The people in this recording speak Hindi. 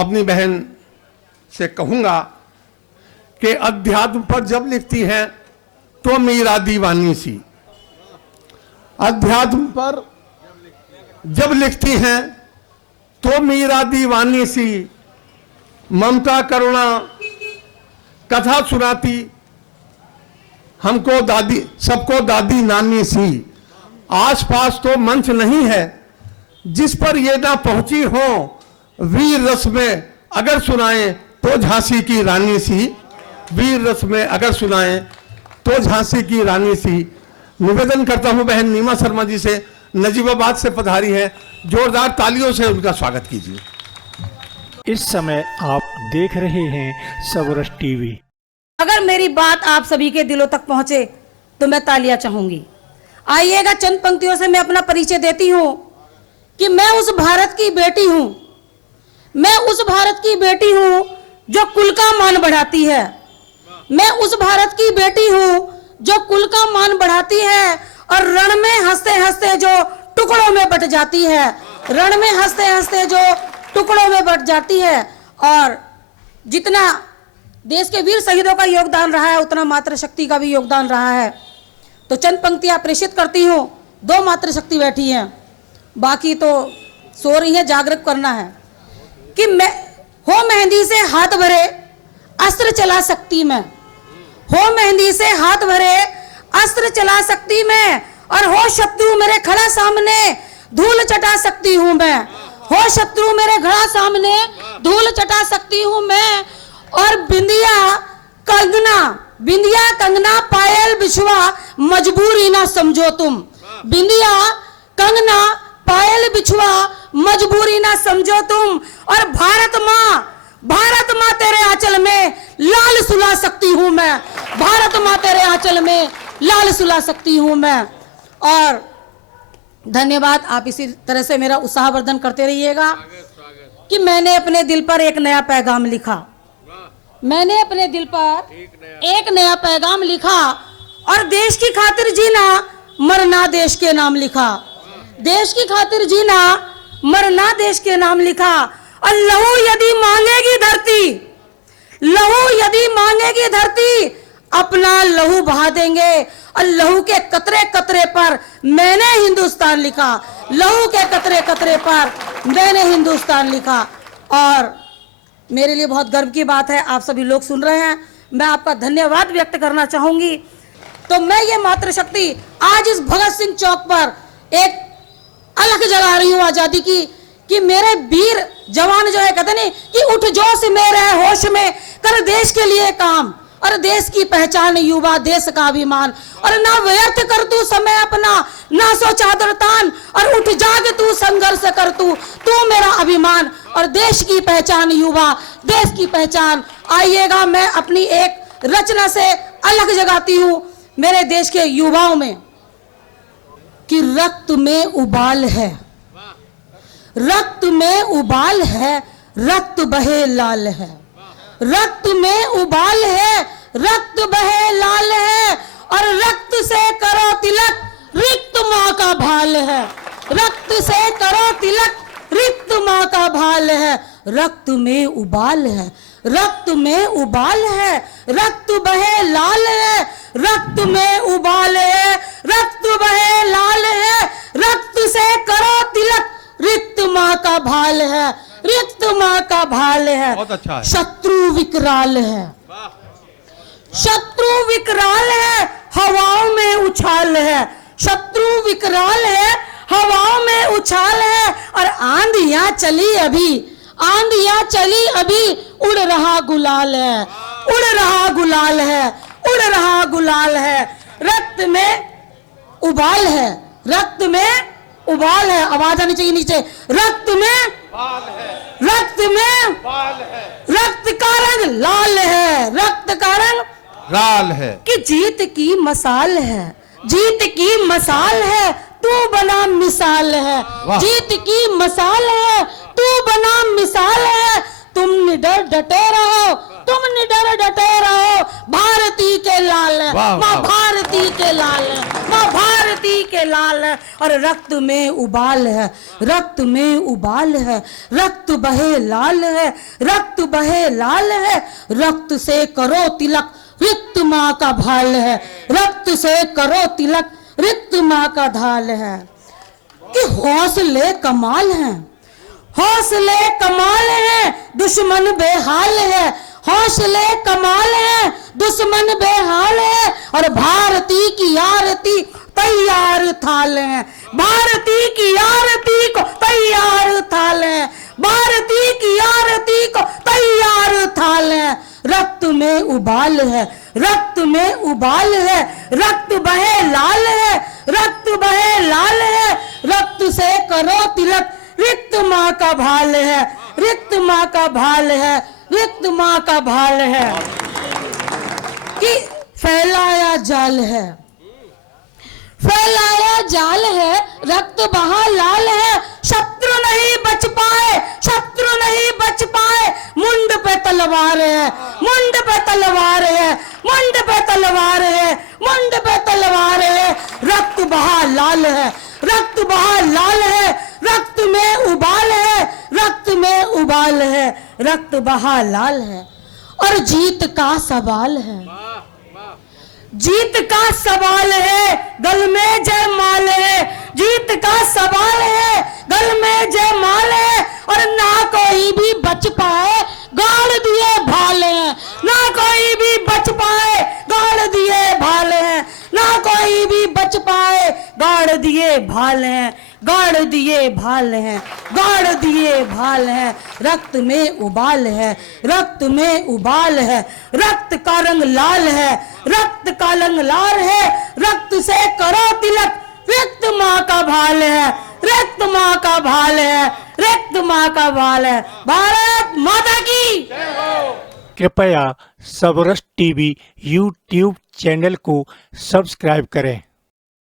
अपनी बहन से कहूंगा कि अध्यात्म पर जब लिखती हैं तो मीरा दीवानी सी, अध्यात्म पर जब लिखती हैं तो मीरा दीवानी सी, ममता करुणा कथा सुनाती हमको दादी, सबको दादी नानी सी। आसपास तो मंच नहीं है जिस पर ये ना पहुंची हो, वीर रस में अगर सुनाएं तो झांसी की रानी सी, वीर रस में अगर सुनाएं तो झांसी की रानी सी। निवेदन करता हूं बहन नीमा शर्मा जी से, नजीबाबाद से पधारी है, जोरदार तालियों से उनका स्वागत कीजिए। इस समय आप देख रहे हैं सबरस टीवी। अगर मेरी बात आप सभी के दिलों तक पहुंचे तो मैं तालियां चाहूंगी। आइएगा, चंद पंक्तियों से मैं अपना परिचय देती हूं कि मैं उस भारत की बेटी हूं, मैं उस भारत की बेटी हूं जो कुल का मान बढ़ाती है, मैं उस भारत की बेटी हूं जो कुल का मान बढ़ाती है और रण में हंसते हंसते जो टुकड़ों में बट जाती है, रण में हंसते हंसते जो टुकड़ों में बट जाती है। और जितना देश के वीर शहीदों का योगदान रहा है उतना मातृशक्ति का भी योगदान रहा है। तो चंद पंक्तियां प्रेषित करती हूं। 2 मातृशक्ति बैठी हैं, बाकी तो सो रही है, जागृत करना है कि मैं हो मेहंदी से हाथ भरे अस्त्र चला सकती मैं, हो मेहंदी से हाथ भरे अस्त्र चला सकती मैं, और हो शत्रु मेरे खड़ा सामने धूल चटा सकती हूं मैं, हो शत्रु मेरे खड़ा सामने धूल चटा सकती हूं मैं। और बिंदिया कंगना पायल बिछुआ मजबूरी ना समझो तुम, बिंदिया कंगना पायल बिछुआ मजबूरी ना समझो तुम। और भारत माँ तेरे आंचल में लाल सुला सकती हूं मैं, भारत माँ तेरे आंचल में लाल सुला सकती हूं मैं। और धन्यवाद, आप इसी तरह से मेरा उत्साहवर्धन करते रहिएगा कि मैंने अपने दिल पर एक नया पैगाम लिखा, मैंने अपने दिल पर एक नया पैगाम लिखा और देश की खातिर जीना मरना देश के नाम लिखा, देश की खातिर जीना मरना देश के नाम लिखा। और लहू यदि मांगेगी धरती, लहू यदि मांगेगी धरती, अपना लहू बहा देंगे। और लहू के कतरे कतरे पर मैंने हिंदुस्तान लिखा, लहू के कतरे कतरे पर मैंने हिंदुस्तान लिखा। और मेरे लिए बहुत गर्व की बात है, आप सभी लोग सुन रहे हैं, मैं आपका धन्यवाद व्यक्त करना चाहूंगी। तो मैं ये मातृशक्ति आज इस भगत सिंह चौक पर एक अलग जगा रही हूँ आजादी की, कि मेरे वीर जवान जो है कहते नहीं कि उठ जोश में रहे होश में, कर देश के लिए काम, और देश की पहचान युवा देश का अभिमान। और ना व्यर्थ कर तू समय अपना, ना सो चादर तान, और उठ जाग तू संघर्ष कर तू मेरा अभिमान। और देश की पहचान युवा देश की पहचान। आइएगा, मैं अपनी एक रचना से अलग जगाती हूं मेरे देश के युवाओं में कि रक्त में उबाल है, रक्त में उबाल है, रक्त बहे लाल है, रक्त में उबाल है, रक्त बहे लाल है। और रक्त से करो तिलक, रिक्त माँ का भाल है, रक्त से करो तिलक, रिक्त माँ का भाल है। रक्त में उबाल है, रक्त में उबाल है, रक्त बहे लाल है, रक्त में उबाल है, रक्त बहे लाल है। रक्त से करो तिलक, रिक्त माँ का भाल है, रिक्त माँ का भाल है। बहुत अच्छा है। शत्रु विकराल है, शत्रु विकराल है, हवाओं में उछाल है, शत्रु विकराल है, हवाओं में उछाल है। और आंधियां चली अभी, आंधियां चली अभी, उड़ रहा गुलाल है, उड़ रहा गुलाल है, उड़ रहा गुलाल है। रक्त में उबाल है, रक्त में उबाल है, आवाज आनी चाहिए नीचे। रक्त में रक्त में रक्त का रंग लाल है, रक्त का रंग लाल है, कि जीत की मसाल है, जीत की मसाल है, तू बना मिसाल है, जीत की मसाल है, तू बना मिसाल है। तुम निडर डटे रहो, तुम निडर डटे रहो, भारती के लाल है, माँ भारती के लाल है, माँ भारती के लाल है। और रक्त में उबाल है, रक्त में उबाल है, रक्त बहे लाल है, रक्त बहे लाल है, रक्त से करो तिलक, रिक्त माँ का भाल है, रक्त से करो तिलक, रिक्त माँ का ढाल है। कि हौसले कमाल हैं, हौसले कमाल हैं, दुश्मन बेहाल है, हौसले कमाल है, दुश्मन बेहाल है, और भारती की आरती तैयार थाल है, भारती की आरती को तैयार थाल है, भारती की आरती को तैयार थाल है। रक्त में उबाल है, रक्त में उबाल है, रक्त बहे लाल है, रक्त बहे लाल है, रक्त से करो तिलक, रिक्त माँ का भाल है, रिक्त माँ का भाल है, रिक्त माँ का भाल है। कि फैलाया जाल है, फैलाया जाल है, रक्त बहा लाल है, शत्रु नहीं बच पाए, शत्रु नहीं बच पाए, मुंड पे तलवार है, मुंड पे तलवार है, मुंड पे तलवार है, मुंड पे तलवार है। रक्त बहा लाल है, रक्त बहा लाल है, रक्त में उबाल है, रक्त में उबाल है, रक्त बहा लाल है, और जीत का सवाल है, जीत का सवाल है, गल में जयमाल है, जीत का सवाल है, गल में जयमाल है, और ना कोई भी बच पाए, गाड़ दिए भाले हैं, ना कोई भी बच पाए, गाड़ दिए भाले हैं, ना कोई भी बच पाए, गाड़ दिए भाल हैं, गाड़ दिए भाल हैं, गाड़ दिए भाल हैं। रक्त में उबाल है, रक्त में उबाल है, रक्त का रंग लाल है, रक्त का रंग लाल है, रक्त से करो तिलक, रिक्त माँ का भाल है, रिक्त माँ का भाल है, रिक्त माँ का भाल है। भारत माता की। कृपया सबरस टीवी यूट्यूब चैनल को सब्सक्राइब करें।